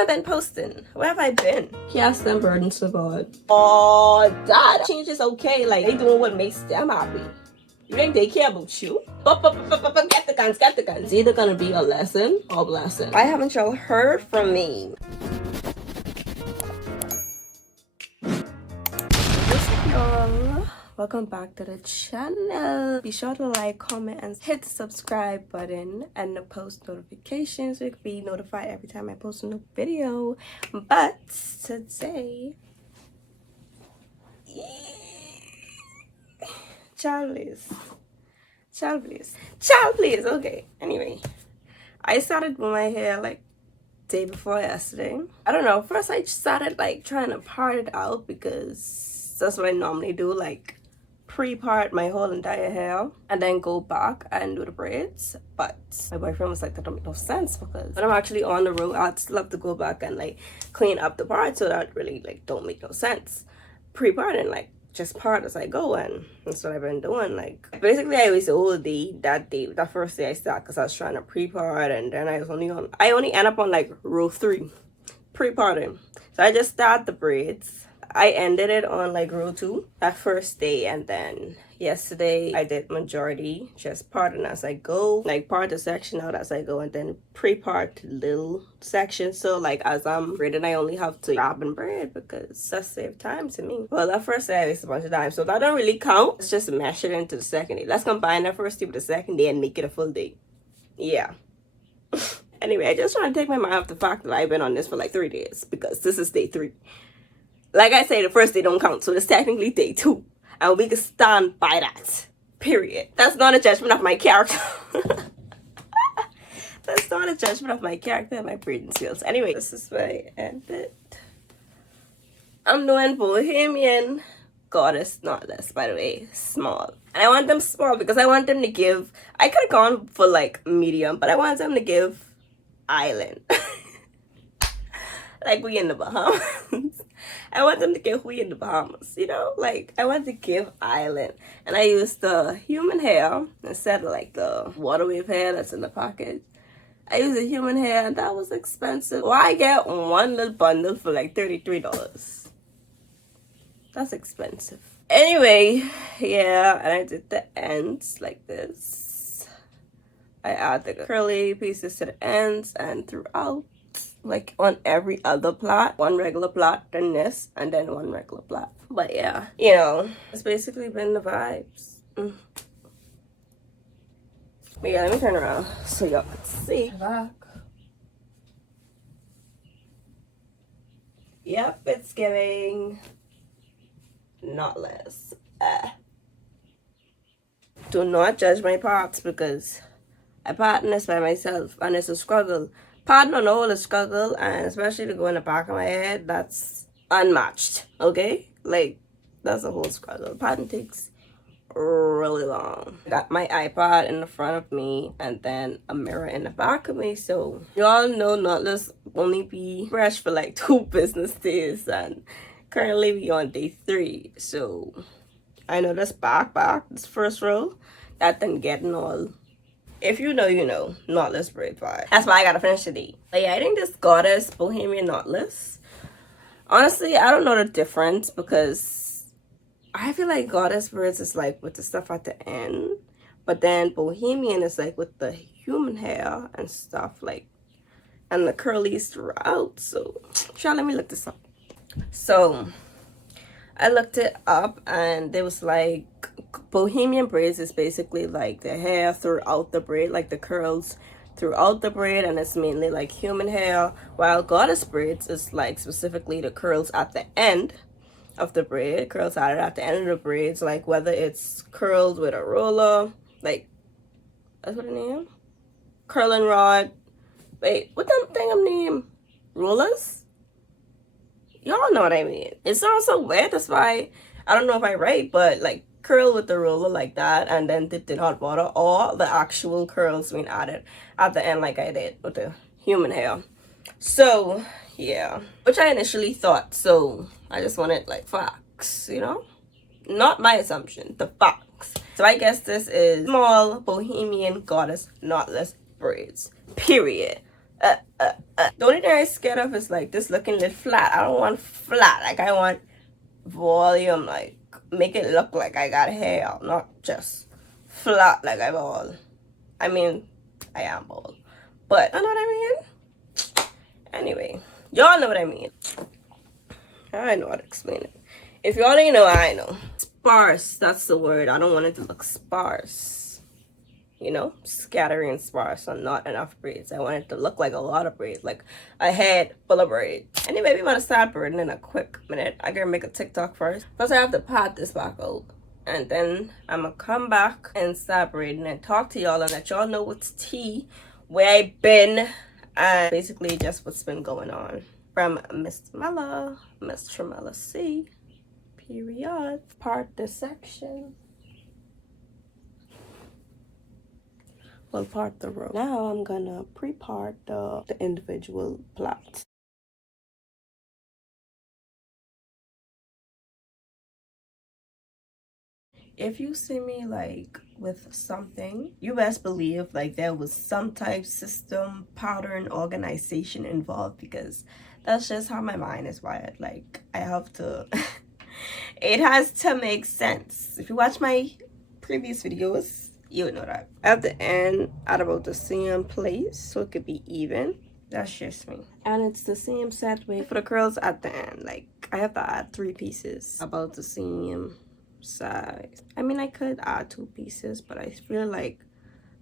haven't been posting. Where have I been? Cast them burdens to God. Oh, that change is okay. Like, they doing what makes them happy. You think they care about you? Get the guns, get the guns. It's either gonna be a lesson or a blessing. Why haven't y'all heard from me? What's up, y'all? Welcome back to the channel. Be sure to like, comment, and hit the subscribe button and the post notifications so you can be notified every time I post a new video. But today, child please. Okay, anyway, I started with my hair like day before yesterday. I don't know, first I started like trying to part it out because that's what I normally do, like pre-part my whole entire hair and then go back and do the braids. But my boyfriend was like, that don't make no sense, because when I'm actually on the road, I'd still have to go back and like clean up the parts, so that really like don't make no sense. Pre-parting, like just part as I go, and that's what I've been doing. Like basically I was all day that first day I started, because I was trying to pre-part, and then I only end up on like row 3 pre-parting. So I just started the braids. I ended it on like row 2 that first day, and then yesterday I did majority just parting as I go, like part the section out as I go, and then pre-part little section. So like as I'm braiding, I only have to grab and braid because that saves time to me. Well, that first day I wasted a bunch of time, so that don't really count. Let's just mesh it into the second day. Let's combine that first day with the second day and make it a full day. Yeah. Anyway, I just trying to take my mind off the fact that I've been on this for like 3 days, because this is day 3. Like I say, the first day don't count, so it's technically day 2. And we can stand by that. Period. That's not a judgment of my character. That's not a judgment of my character and my braiding skills. Anyway, this is where I ended. I'm doing Bohemian Goddess knotless, by the way. Small. And I want them small because I want them to give... I could have gone for like medium, but I want them to give island. Like we in the Bahamas. I want them to give we in the Bahamas, you know? Like, I want to give island. And I used the human hair instead of like the water wave hair that's in the package. I used the human hair, and that was expensive. Well, I get one little bundle for like $33. That's expensive. Anyway, yeah, and I did the ends like this. I add the curly pieces to the ends and throughout. Like on every other plait, one regular plait, then this, and then one regular plait. But yeah, you know, it's basically been the vibes. But yeah, let me turn around so y'all can see. Back. Yep, it's giving knotless. Do not judge my parts, because I pattern this by myself and it's a struggle. Pardon on all the struggle, and especially to go in the back of my head, that's unmatched, okay? Like, that's a whole struggle. Pardon takes really long. I got my iPad in the front of me and then a mirror in the back of me, so y'all know knotless only be fresh for like 2 business days, and currently we on day 3, so I know this back, this first row, that done getting all... If you know, you know. Knotless braid vibe. That's why I gotta finish today. But yeah, I think this Goddess Bohemian knotless. Honestly, I don't know the difference, because I feel like Goddess braids is like with the stuff at the end. But then Bohemian is like with the human hair and stuff, like, and the curlies throughout. So, try let me look this up. So, I looked it up, and there was like Bohemian braids is basically like the hair throughout the braid, like the curls throughout the braid, and it's mainly like human hair, while Goddess braids is like specifically the curls at the end of the braid, curls added at the end of the braids, like whether it's curls with a roller, like that's what it named, curling rod, wait, what them thing I'm named, rollers? Y'all know what I mean. It sounds so weird, that's why I don't know if I right, but like curl with the roller like that, and then dipped in hot water, or the actual curls being added at the end like I did with the human hair. So yeah, which I initially thought, so I just wanted like facts, you know, not my assumption, the facts. So I guess this is small Bohemian Goddess knotless braids, period. The only thing I'm scared of is like this looking a little flat. I don't want flat. Like I want volume. Like make it look like I got hair, not just flat like I'm bald. I mean, I am bald, but you know what I mean. Anyway, y'all know what I mean. I know how to explain it. If y'all ain't know, I know. Sparse. That's the word. I don't want it to look sparse. You know, scattering sparse and not enough braids. I want it to look like a lot of braids, like a head full of braids. Anyway, we want to start braiding in a quick minute. I gotta make a TikTok first. First, I have to pat this back out, and then I'm gonna come back and start braiding and talk to y'all and let y'all know what's tea, where I've been, and basically just what's been going on. From Miss Mella, Miss Tremella C. Period. Part this section. We'll part the row. Now I'm gonna pre-part the individual plots. If you see me like with something, you best believe like there was some type system, pattern, organization involved, because that's just how my mind is wired. Like I have to it has to make sense. If you watch my previous videos, you would know that. At the end, at about the same place, so it could be even. That's just me. And it's the same set way for the curls at the end. Like, I have to add 3 pieces about the same size. I mean, I could add 2 pieces, but I feel like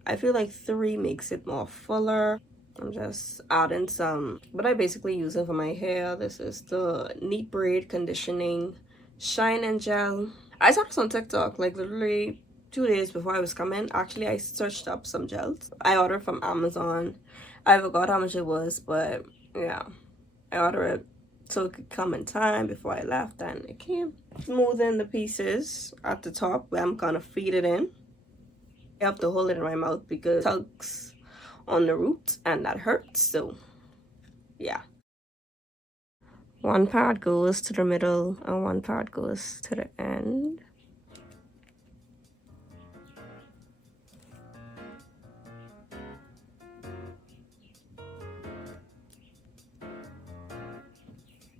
3 makes it more fuller. I'm just adding some, what I basically use it for my hair. This is the Neat Braid Conditioning Shine and Gel. I saw this on TikTok, like literally 2 days before I was coming. Actually, I searched up some gels. I ordered from Amazon. I forgot how much it was, but yeah, I ordered it so it could come in time before I left, and it came. Smoothing the pieces at the top where I'm gonna feed it in. I have to hold it in my mouth because it tugs on the root and that hurts, so yeah. One part goes to the middle and one part goes to the end.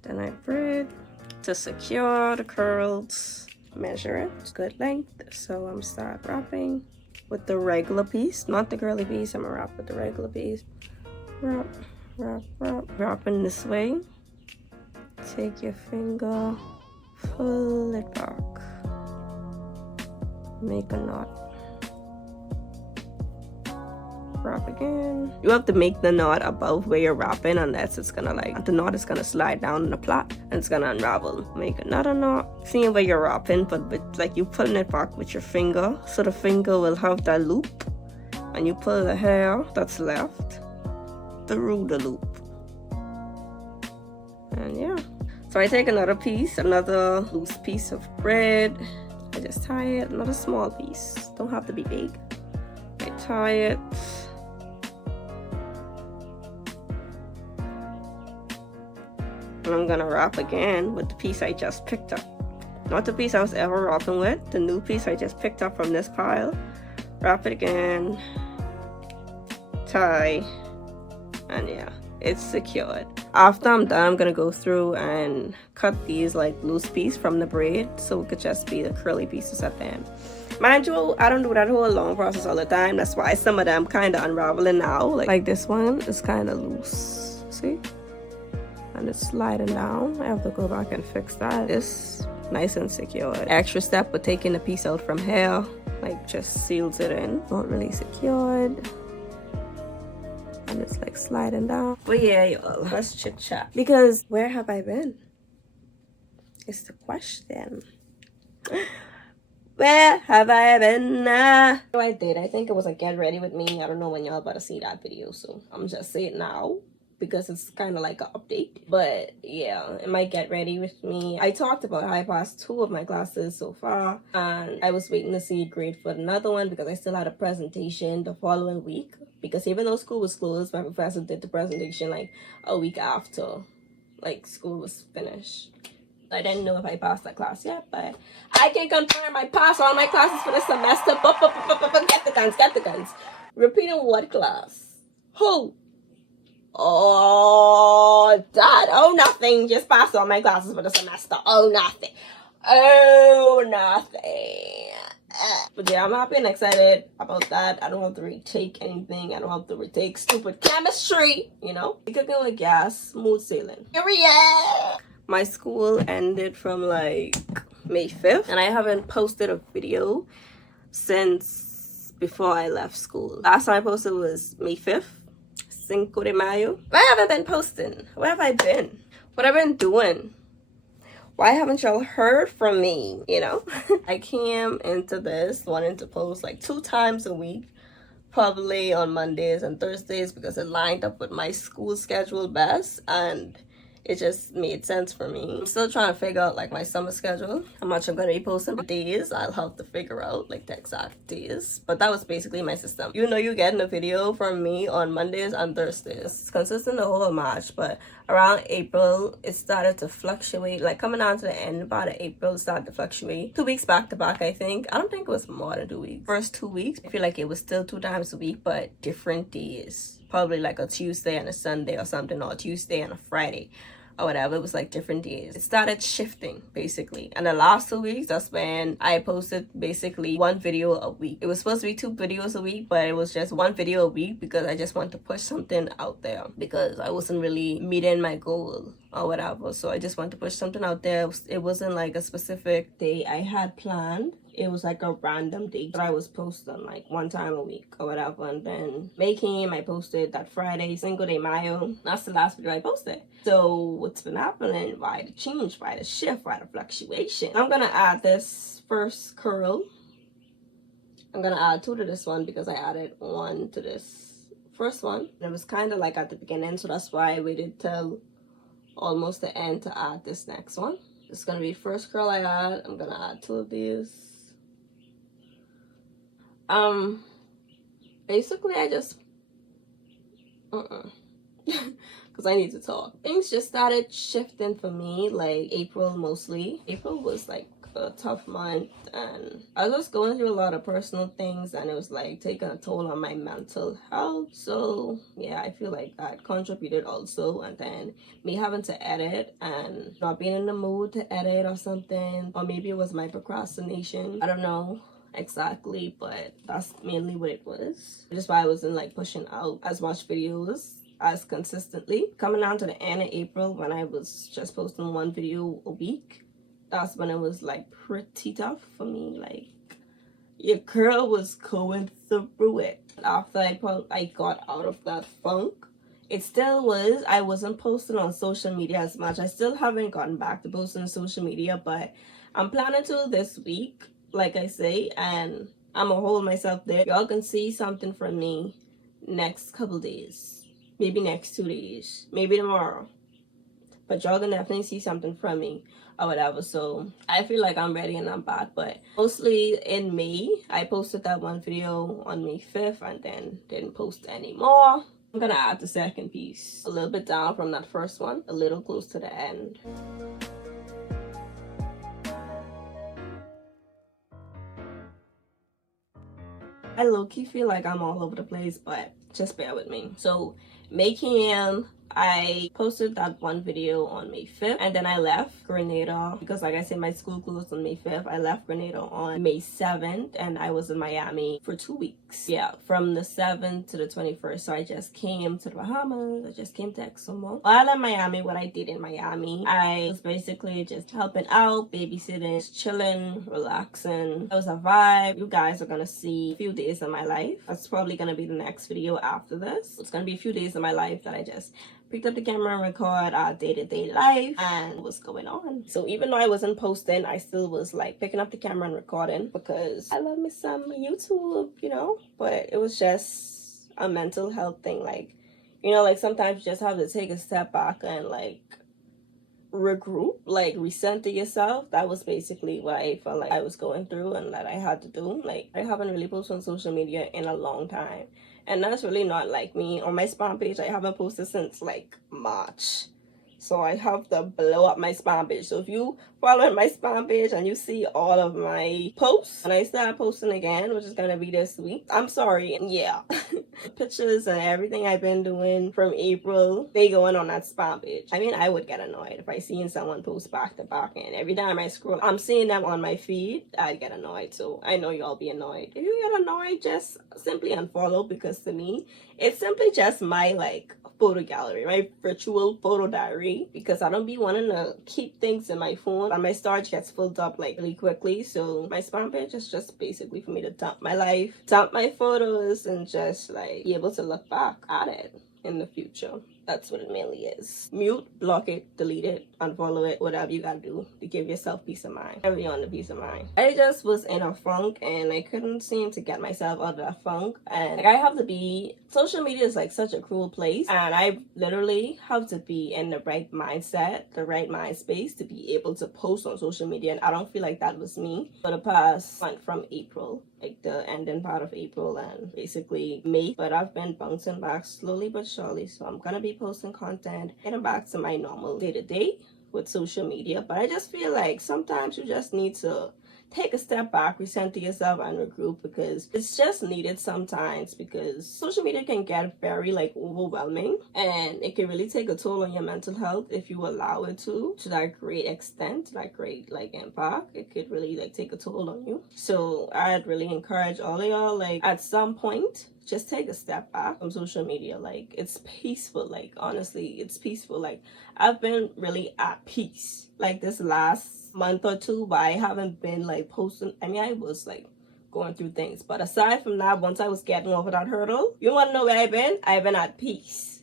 Then I braid to secure the curls. Measure it, good length. So I'm start wrapping with the regular piece, not the girly piece. I'm gonna wrap with the regular piece. Wrap, wrap, wrap. Wrapping this way. Take your finger, pull it back. Make a knot. Wrap again. You have to make the knot above where you're wrapping, unless it's gonna like the knot is gonna slide down in the plait and it's gonna unravel. Make another knot, seeing where you're wrapping, but with like you pulling it back with your finger, so the finger will have that loop, and you pull the hair that's left through the loop. And yeah, so I take another piece, another loose piece of braid. I just tie it, another small piece, don't have to be big. I tie it. And I'm gonna wrap again with the piece I just picked up. Not the piece I was ever wrapping with, the new piece I just picked up from this pile. Wrap it again, tie, and yeah, it's secured. After I'm done, I'm gonna go through and cut these like loose piece from the braid, so it could just be the curly pieces at the end. Mind you, I don't do that whole long process all the time. That's why some of them kind of unraveling now. Like this one is kind of loose, see? And it's sliding down. I have to go back and fix that. It's nice and secured. Extra step with taking the piece out from here, like just seals it in. Not really secured. And it's like sliding down. But yeah, y'all, let's chit chat. Because where have I been? It's the question. Where have I been? So I did. I think it was a get ready with me. I don't know when y'all about to see that video, so I'm just saying it now because it's kind of like an update. But yeah, it might get ready with me. I talked about how I passed 2 of my classes so far, and I was waiting to see a grade for another one because I still had a presentation the following week. Because even though school was closed, my professor did the presentation like a week after like school was finished. I didn't know if I passed that class yet, but I can confirm I passed all my classes for the semester. Get the guns, get the guns. Repeating what class? Who? Oh, that. Oh, nothing. Just passed all my classes for the semester. Oh, nothing. Oh, nothing. But yeah, I'm happy and excited about that. I don't have to retake anything. I don't have to retake stupid chemistry, you know? Cooking with gas, smooth sailing. Period. My school ended from like May 5th, and I haven't posted a video since before I left school. Last time I posted was May 5th, Cinco de Mayo. But I haven't been posting. Where have I been? What have I been doing? Why haven't y'all heard from me? You know? I came into this wanting to post like 2 times a week, probably on Mondays and Thursdays, because it lined up with my school schedule best, and it just made sense for me. I'm still trying to figure out like my summer schedule, how much I'm gonna be posting days. I'll have to figure out like the exact days, but that was basically my system. You know, you're getting a video from me on Mondays and Thursdays. It's consistent the whole of March, but around April it started to fluctuate. Like coming on to the end about of April, it started to fluctuate. 2 weeks back to back, I think. I don't think it was more than 2 weeks. First 2 weeks I feel like it was still 2 times a week, but different days. Probably like a Tuesday and a Sunday or something, or a Tuesday and a Friday or whatever. It was like different days. It started shifting basically, and the last 2 weeks, that's when I posted basically 1 video a week. It was supposed to be 2 videos a week, but it was just 1 video a week because I just wanted to push something out there, because I wasn't really meeting my goal or whatever. So I just wanted to push something out there. It wasn't like a specific day I had planned. It was like a random day that I was posting like 1 time a week or whatever. And then May came, I posted that Friday, Cinco de Mayo. That's the last video I posted. So what's been happening? Why the change? Why the shift? Why the fluctuation? I'm gonna add this first curl. I'm gonna add 2 to this one because I added 1 to this first one. It was kind of like at the beginning, so that's why I waited till almost the end to add this next one. It's gonna be first curl I add. I'm gonna add 2 of these. Basically I just because I need to talk. Things just started shifting for me like April mostly. April was like a tough month, and I was going through a lot of personal things, and it was like taking a toll on my mental health. So yeah, I feel like that contributed also. And then me having to edit and not being in the mood to edit or something, or maybe it was my procrastination, I don't know exactly, but that's mainly what it was. Just why I wasn't like pushing out as much videos as consistently. Coming down to the end of April, when I was just posting 1 video a week, that's when it was like pretty tough for me. Like your girl was going through it. After I got out of that funk, it still was, I wasn't posting on social media as much. I still haven't gotten back to posting on social media, but I'm planning to this week, like I say, and I'm gonna hold myself there. Y'all can see something from me next couple days, maybe next 2 days, maybe tomorrow, but y'all can definitely see something from me or whatever. So I feel like I'm ready and I'm back. But mostly in May, I posted that 1 video on May 5th and then didn't post anymore. I'm gonna add the second piece a little bit down from that first one, a little close to the end. I low-key feel like I'm all over the place, but just bear with me. So May came, I posted that 1 video on May 5th, and then I left Grenada because, like I said, my school closed on May 5th. I left Grenada on May 7th, and I was in Miami for 2 weeks. Yeah, from the 7th to the 21st. So I just came to the Bahamas. I just came to Exomo. While in Miami, what I did in Miami, I was basically just helping out, babysitting, chilling, relaxing. It was a vibe. You guys are gonna see a few days of my life. That's probably gonna be the next video after this. It's gonna be a few days of my life that I just picked up the camera and record our day-to-day life and what's going on. So even though I wasn't posting, I still was like picking up the camera and recording because I love me some YouTube, you know. But it was just a mental health thing. Like, you know, like sometimes you just have to take a step back and like regroup, like recenter yourself. That was basically what I felt like I was going through and that I had to do. Like, I haven't really posted on social media in a long time, and that's really not like me. On my spam page, I haven't posted since like March, so I have to blow up my spam page. So if you follow my spam page and you see all of my posts, and I start posting again, which is gonna be this week, I'm sorry. Yeah. Pictures and everything I've been doing from April, they going on that spam page. I mean, I would get annoyed if I seen someone post back to back, and every time I scroll, I'm seeing them on my feed, I'd get annoyed. So I know y'all be annoyed. If you get annoyed, just simply unfollow, because to me, it's simply just my like photo gallery, my virtual photo diary, because I don't be wanting to keep things in my phone and my storage gets filled up like really quickly. So my spam page is just basically for me to dump my life, dump my photos, and just like be able to look back at it in the future. That's what it mainly is. Mute, block it, delete it, unfollow it, whatever you gotta do to give yourself peace of mind. Everyone the peace of mind. I just was in a funk and I couldn't seem to get myself out of that funk. And like, I have to be, social media is like such a cruel place, and I literally have to be in the right mindset, the right mind space to be able to post on social media. And I don't feel like that was me for the past month, from April, like the ending part of April and basically May. But I've been bouncing back slowly but surely, so I'm gonna be posting content, getting back to my normal day-to-day with social media. But I just feel like sometimes you just need to take a step back, recenter yourself, and regroup, because it's just needed sometimes, because social media can get very like overwhelming, and it can really take a toll on your mental health if you allow it to that great extent, that great like impact. It could really like take a toll on you. So I'd really encourage all of y'all, like, at some point, just take a step back from social media. Like, it's peaceful. Like, honestly, it's peaceful. Like, I've been really at peace like this last month or two, but I haven't been like posting. I mean, I was like going through things, but aside from that, once I was getting over that hurdle, you want to know where I've been? I've been at peace,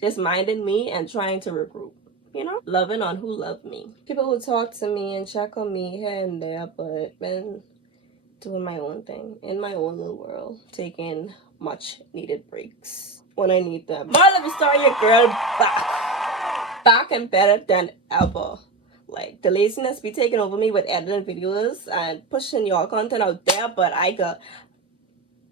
just minding me and trying to regroup, you know, loving on who love me. People who talk to me and check on me here and there, but been doing my own thing in my own little world, taking much needed breaks when I need them. Moral of the story, your girl back and better than ever. Like, the laziness be taking over me with editing videos and pushing your content out there, but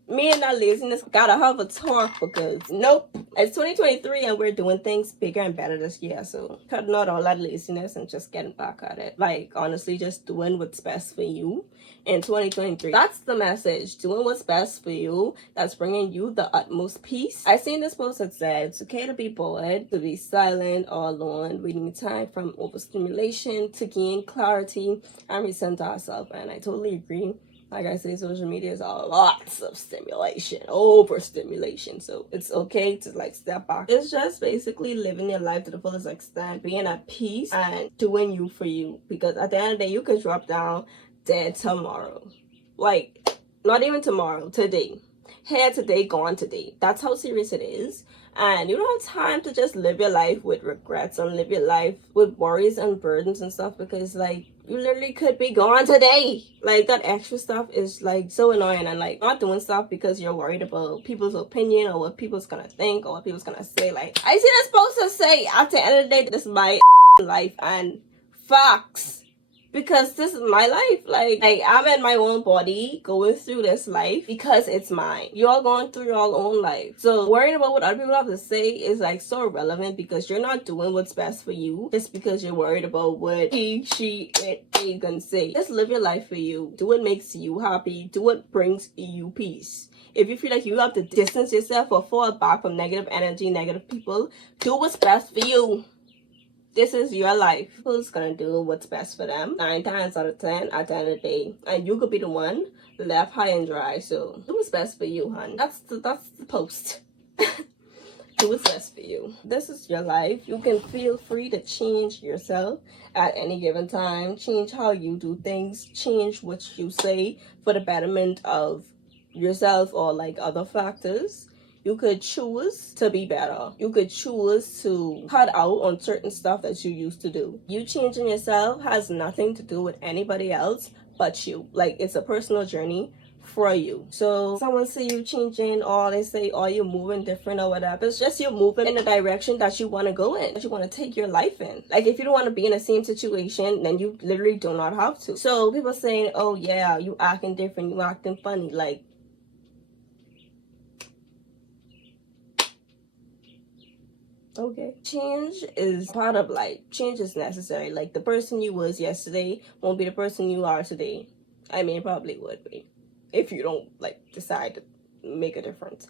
me and that laziness gotta have a talk, because nope, it's 2023 and we're doing things bigger and better this year. So cutting out all that laziness and just getting back at it. Like, honestly, just doing what's best for you in 2023. That's the message. Doing what's best for you, that's bringing you the utmost peace. I seen this post that said it's okay to be bored, to be silent or alone. We need time from overstimulation to gain clarity and recenter ourselves. And I totally agree. Like I say, social media is lots of stimulation, overstimulation. So it's okay to like step back. It's just basically living your life to the fullest extent, being at peace and doing you for you. Because at the end of the day, you could drop down dead tomorrow. Like, not even tomorrow, today. Here today, gone today. That's how serious it is. And you don't have time to just live your life with regrets and live your life with worries and burdens and stuff, because like, you literally could be gone today. Like, that extra stuff is like so annoying, and like not doing stuff because you're worried about people's opinion or what people's gonna think or what people's gonna say. Like, I see this post to say, at the end of the day, this is my life, and facts. Because this is my life. Like I'm in my own body going through this life because it's mine. You're going through your own life. So worrying about what other people have to say is like so irrelevant, because you're not doing what's best for you just because you're worried about what he, she, it, they gonna say. Just live your life for you. Do what makes you happy. Do what brings you peace. If you feel like you have to distance yourself or fall back from negative energy, negative people, do what's best for you. This is your life. Who's gonna do what's best for them 9 times out of 10 at the end of the day, and you could be the one left high and dry. So do what's best for you, hon. That's the post. Do what's best for you. This is your life. You can feel free to change yourself at any given time. Change how you do things. Change what you say for the betterment of yourself or like other factors. You could choose to be better. You could choose to cut out on certain stuff that you used to do. You changing yourself has nothing to do with anybody else but you. Like, it's a personal journey for you. So someone say you changing, or they say, oh, you're moving different or whatever. It's just you're moving in the direction that you want to go in, that you want to take your life in. Like, if you don't want to be in the same situation, then you literally do not have to. So people saying, oh yeah, you acting different, you acting funny. Like, okay, change is part of life. Change is necessary. Like, the person you was yesterday won't be the person you are today. I mean, it probably would be if you don't like decide to make a difference.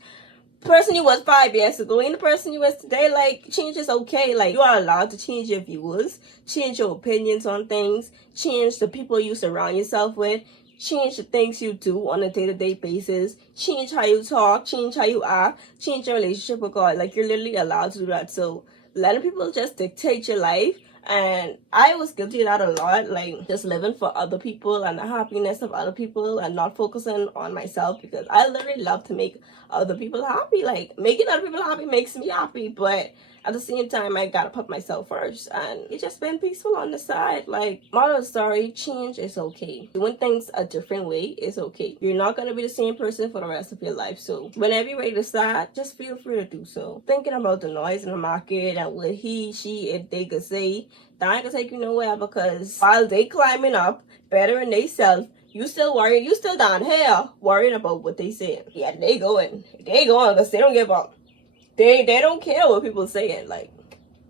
The person you was 5 years ago ain't the person you is today. Like, change is okay. Like, you are allowed to change your views, change your opinions on things, change the people you surround yourself with, change the things you do on a day-to-day basis, change how you talk, change how you act, change your relationship with God. Like, you're literally allowed to do that. So letting people just dictate your life, and I was guilty of that a lot, like just living for other people and the happiness of other people and not focusing on myself, because I literally love to make other people happy. Like, making other people happy makes me happy, but at the same time, I gotta put myself first, and it's just been peaceful on the side. Like, moral of the story, change is okay. Doing things a different way is okay. You're not gonna be the same person for the rest of your life, so whenever you're ready to start, just feel free to do so. Thinking about the noise in the market and what he, she, if they could say, that ain't gonna take you nowhere, because while they climbing up, bettering they self, you still worrying, you still down here worrying about what they saying. Yeah, they going because they don't give up. They don't care what people saying. Like,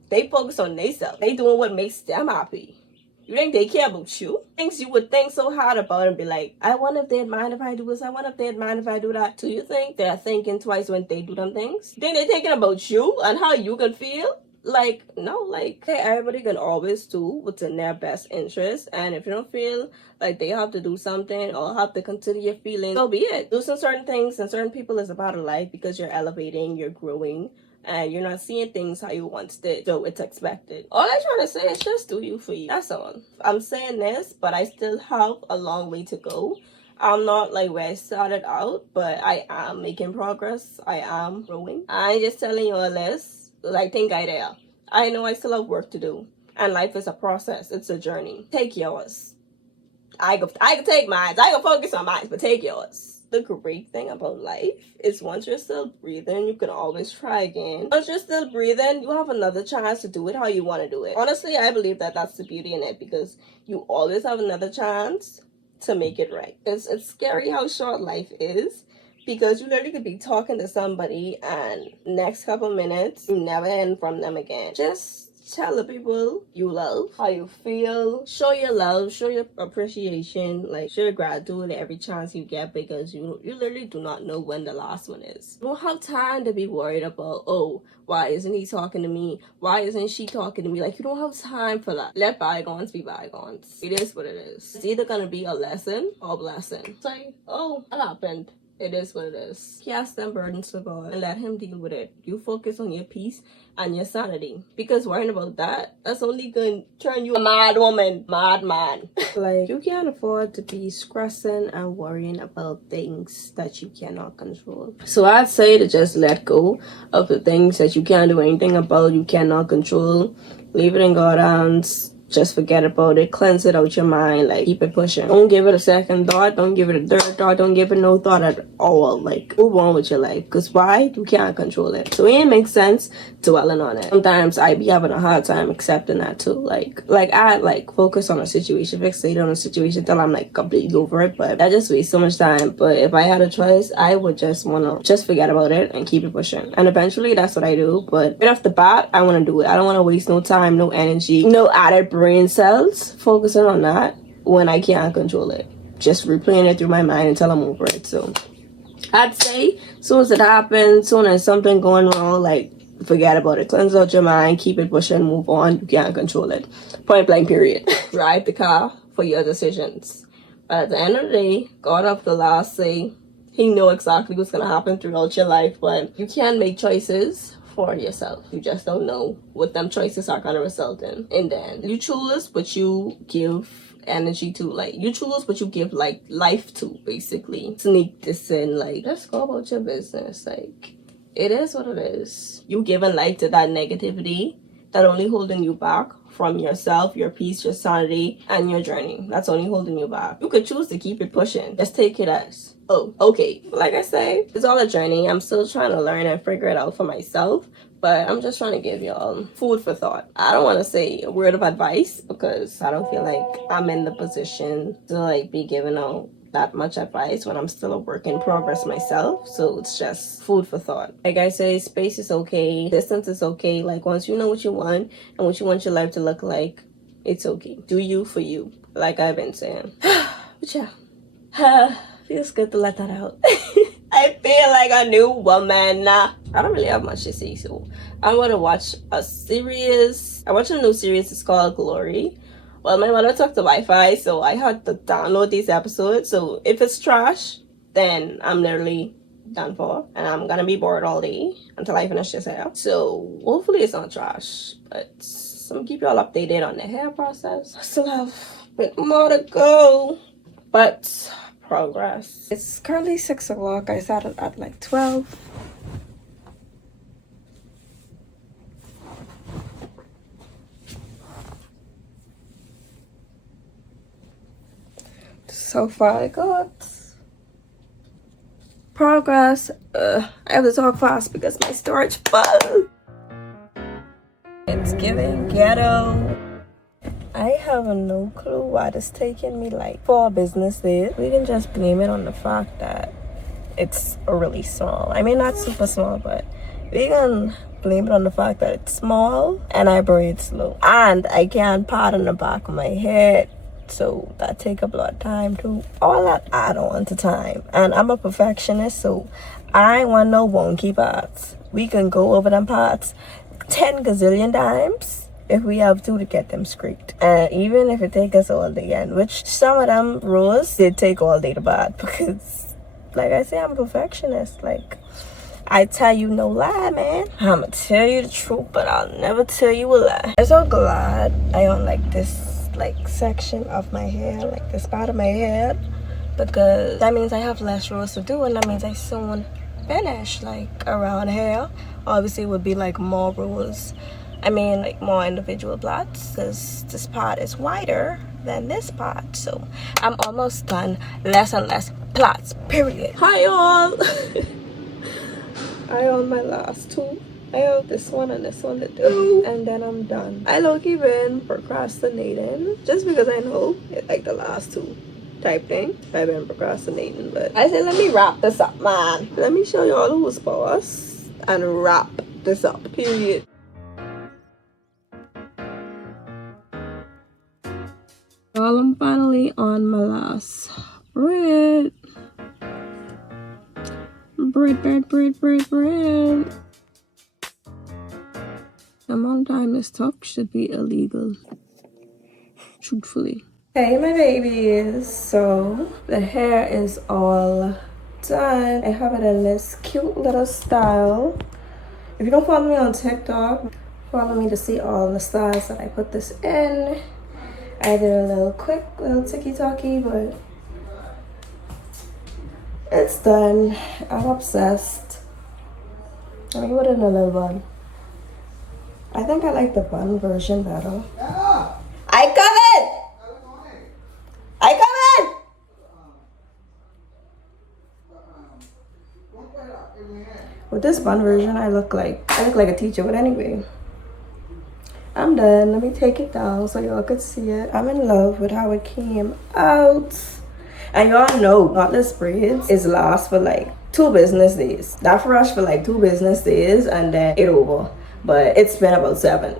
they focus on themselves. They doing what makes them happy. You think they care about you? Things you would think so hard about and be like, I wonder if they'd mind if I do this. I wonder if they'd mind if I do that. Do you think they're thinking twice when they do them things? Think they're thinking about you and how you can feel? Like, no, like, hey, everybody can always do what's in their best interest, and if you don't feel like they have to do something or have to consider your feelings, so be it. Do some certain things, and certain people is a part of life because you're elevating, you're growing, and you're not seeing things how you once did, so it's expected. All I'm trying to say is just do you for you. That's all. I'm saying this, but I still have a long way to go. I'm not like where I started out, but I am making progress. I am growing. I ain't just telling you all this. I think I there. I know I still have work to do. And life is a process. It's a journey. Take yours. I can take mine. I can focus on mine, but take yours. The great thing about life is once you're still breathing, you can always try again. Once you're still breathing, you have another chance to do it how you want to do it. Honestly, I believe that that's the beauty in it, because you always have another chance to make it right. It's scary how short life is, because you literally could be talking to somebody and next couple minutes you never hear from them again. Just tell the people you love how you feel. Show your love, show your appreciation, like show your gratitude every chance you get, because you literally do not know when the last one is. You don't have time to be worried about, oh, why isn't he talking to me? Why isn't she talking to me? Like, you don't have time for that. Let bygones be bygones. It is what it is. It's either gonna be a lesson or a blessing. It's like, oh, that happened. It is what it is. Cast them burdens to God and let him deal with it. You focus on your peace and your sanity, because worrying about that's only going to turn you a mad woman, mad man. Like, you can't afford to be stressing and worrying about things that you cannot control. So I'd say to just let go of the things that you can't do anything about, you cannot control. Leave it in God's hands. Just forget about it. Cleanse it out your mind. Like, keep it pushing. Don't give it a second thought. Don't give it a third thought. Don't give it no thought at all. Like, move on with your life. Because why? You can't control it. So it ain't make sense dwelling on it. Sometimes I be having a hard time accepting that too. Like I focus on a situation, fixate on a situation till I'm like completely over it. But I just waste so much time. But if I had a choice, I would just want to just forget about it and keep it pushing. And eventually that's what I do. But right off the bat, I want to do it. I don't want to waste no time, no energy, no added brain cells focusing on that when I can't control it. Just replaying it through my mind until I'm over it. So I'd say as soon as it happens, soon as something going wrong, like, forget about it. Cleanse out your mind, keep it pushing, move on. You can't control it. Point blank period. Drive the car for your decisions. But at the end of the day, God have the last say. He know exactly what's gonna happen throughout your life, but you can make choices for yourself. You just don't know what them choices are gonna result in. And then you choose what you give energy to. Like, you choose what you give like life to, basically. Sneak this in, like, just go about your business. Like, it is what it is. You giving life to that negativity that only holding you back from yourself, your peace, your sanity, and your journey. That's only holding you back. You could choose to keep it pushing. Just take it as, oh, okay. Like I say, it's all a journey. I'm still trying to learn and figure it out for myself, but I'm just trying to give y'all food for thought. I don't want to say a word of advice because I don't feel like I'm in the position to like be giving out that much advice when I'm still a work in progress myself. So it's just food for thought. Like I say, space is okay, distance is okay. Like, once you know what you want and what you want your life to look like, it's okay. Do you for you, like I've been saying. But yeah, feels good to let that out. I feel like a new woman. I don't really have much to say, so I'm gonna watch a series. I watched a new series. It's called Glory. Well, my mother took the Wi-Fi, so I had to download these episodes. So if it's trash, then I'm literally done for, and I'm gonna be bored all day until I finish this hair. So hopefully it's not trash, but I'm gonna keep y'all updated on the hair process. I still have a bit more to go, but progress. It's currently 6 o'clock. I started at like 12. So far I got progress. I have to talk fast because my storage full. It's giving ghetto. I have no clue why it's taking me like 4 business days. We can just blame it on the fact that it's really small. I mean, not super small, but we can blame it on the fact that it's small and I braid slow. And I can't part on the back of my head. So that take up a lot of time too. All that add on to time. And I'm a perfectionist, so I want no wonky parts. We can go over them parts 10 gazillion times if we have to get them scraped. And even if it take us all day, and which some of them rows did take all day to bat, because like I say, I'm a perfectionist. Like, I tell you no lie, man. I'ma tell you the truth, but I'll never tell you a lie. I'm so glad I don't like this like section of my hair, like this part of my head, because that means I have less rows to do, and that means I soon finish like around here. Obviously it would be like more rows, I mean like more individual plots, because this part is wider than this part. So I'm almost done. Less and less plots, period. Hi y'all. I on my last 2. I have this one and this one to do, and then I'm done. I low-key been procrastinating just because I know it's like the last 2 type thing. I've been procrastinating, but I said let me wrap this up, man. Let me show y'all who's boss and wrap this up, period. Well, I'm finally on my last braid. Bread. The amount of time this talk should be illegal, truthfully. Hey my babies, so the hair is all done. I have it in this cute little style. If you don't follow me on TikTok, follow me to see all the styles that I put this in. I did a little quick little ticky-tacky, but it's done. I'm obsessed. Let me put it in a little bun. I think I like the bun version better. I come in! With this bun version, I look like a teacher, but anyway. I'm done. Let me take it down so y'all could see it. I'm in love with how it came out. And y'all know knotless braids is last for like 2 business days. That fresh for like 2 business days and then it over. But it's been about 7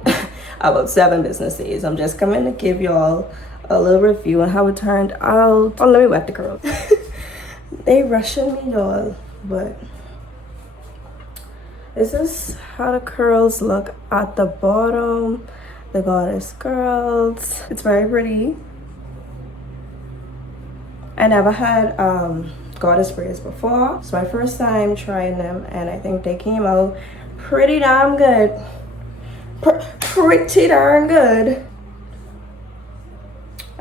about 7 business days. I'm just coming to give y'all a little review on how it turned out. Oh, let me wet the curl. They rushing me, y'all, but this is how the curls look at the bottom. The goddess curls. It's very pretty. I never had goddess braids before. It's my first time trying them, and I think they came out pretty damn good. Pretty darn good.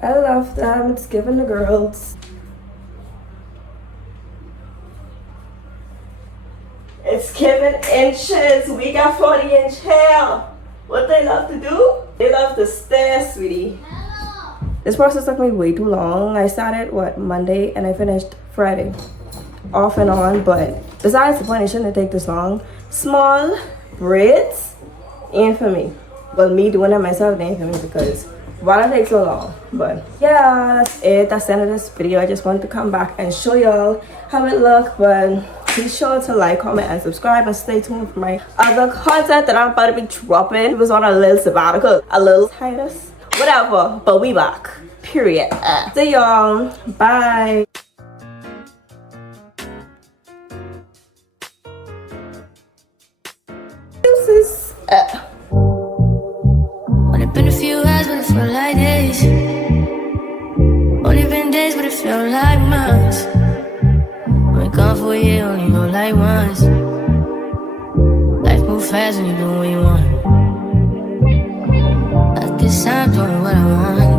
I love them. It's giving the girls. It's giving inches. We got 40-inch hair. What they love to do? They love to stare, sweetie. This process took me way too long. I started, Monday, and I finished Friday. Off and on, but besides the point, it shouldn't take this long. Small braids ain't for me. Well, me doing it myself ain't for me, because why it takes so long? But yeah, that's it. That's the end of this video. I just wanted to come back and show y'all how it look, but be sure to like, comment, and subscribe, and stay tuned for my other content that I'm about to be dropping. It was on a little sabbatical, a little hiatus, whatever, but we back, period. See y'all, bye. Only been a few hours, but it felt like days. Only been days, but it felt like months. Been gone for a year, only know like once. Life move fast when you do what you want. At this time, doing what I want.